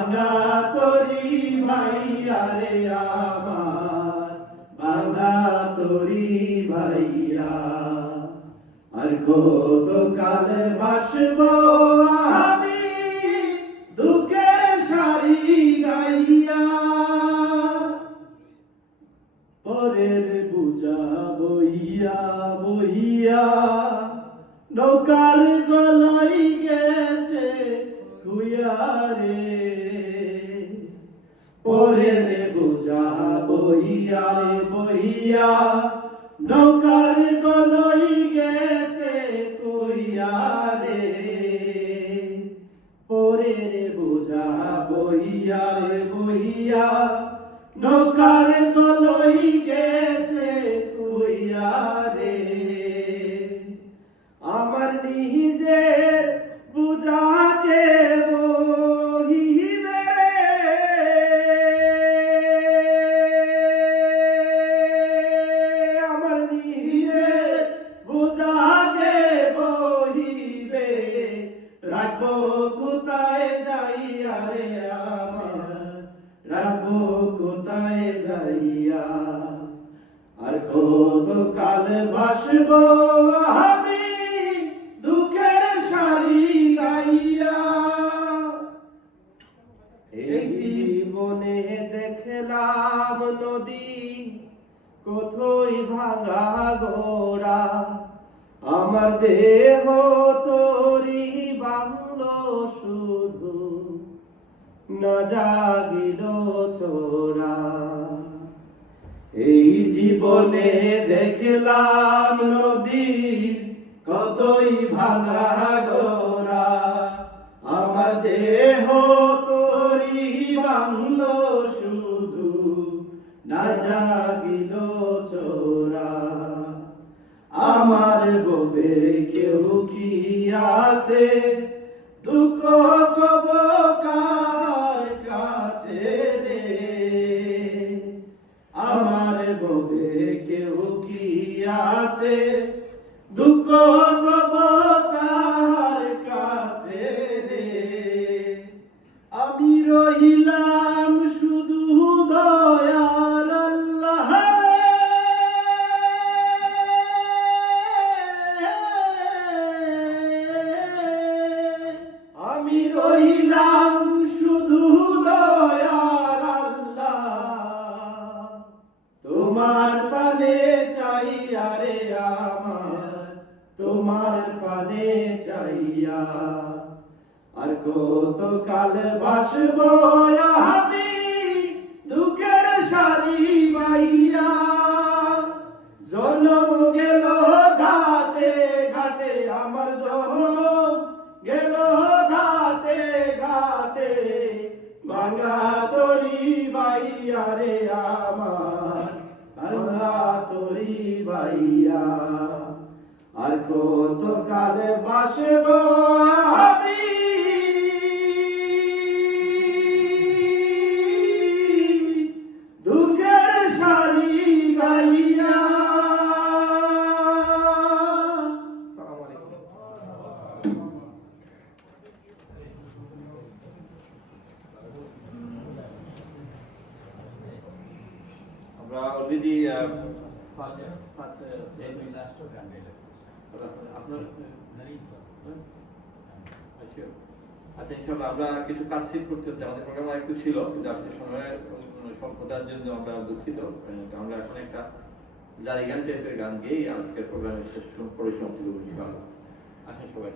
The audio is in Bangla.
ভাঙা তরি ভাইয়া রে আমার। ভাঙা তরি ভাইয়া আর কত কালে ভাসব আমি দুঃখের সারি গাইয়া। পরের বুঝা বইয়া বইয়া নৌকার গলাই গেছে খুয়ারে বুঝা বইয়া রে বইয়া নৌকার গলই গেছে আর কত কাল ভাসব আমি? দুঃখের সারি গাইয়া এই জীবনে দেখলাম নদী কোথায় ভাঙা গোড়া আমার দেহ তোরি বাংলো শুধু না জাগিল ছোড়া এই জীবনে দেখলাম নদী কতই ভাঙা গোড়া। আমার দেহ তোরি বাংলো শুধু না জাগিল চোরা। আমার গোবের কেউ কি আছে দুঃখ আমার গোবে কেউ কি আসে দুঃখ কব পানে চাইয়া। আর কত কাল বাসব আমি দুঃখের সারি বাইয়া জনম গেল ঘাটে ঘাটে, আমার জনম গেল ঘাটে ঘাটে। ভাঙা তরি বাইয়া রে আমার ভাঙা তরি বাইয়া আর কত কালে বাসব আমি দুঃখের সারি গাইয়া আমরা অলরেডি আপনার আচ্ছা। আচ্ছা ইনশাআল্লাহ আমরা কিছু কাজ শেষ করতে হচ্ছে। আমাদের একটু ছিল, কিন্তু সময়ের স্বল্পতার জন্য আমরা দুঃখিত। আমরা এখন একটা জারি গান টাইপের গান গেয়ে আজকের প্রোগ্রামের শেষ পরিসমাপ্তি করব সবাই।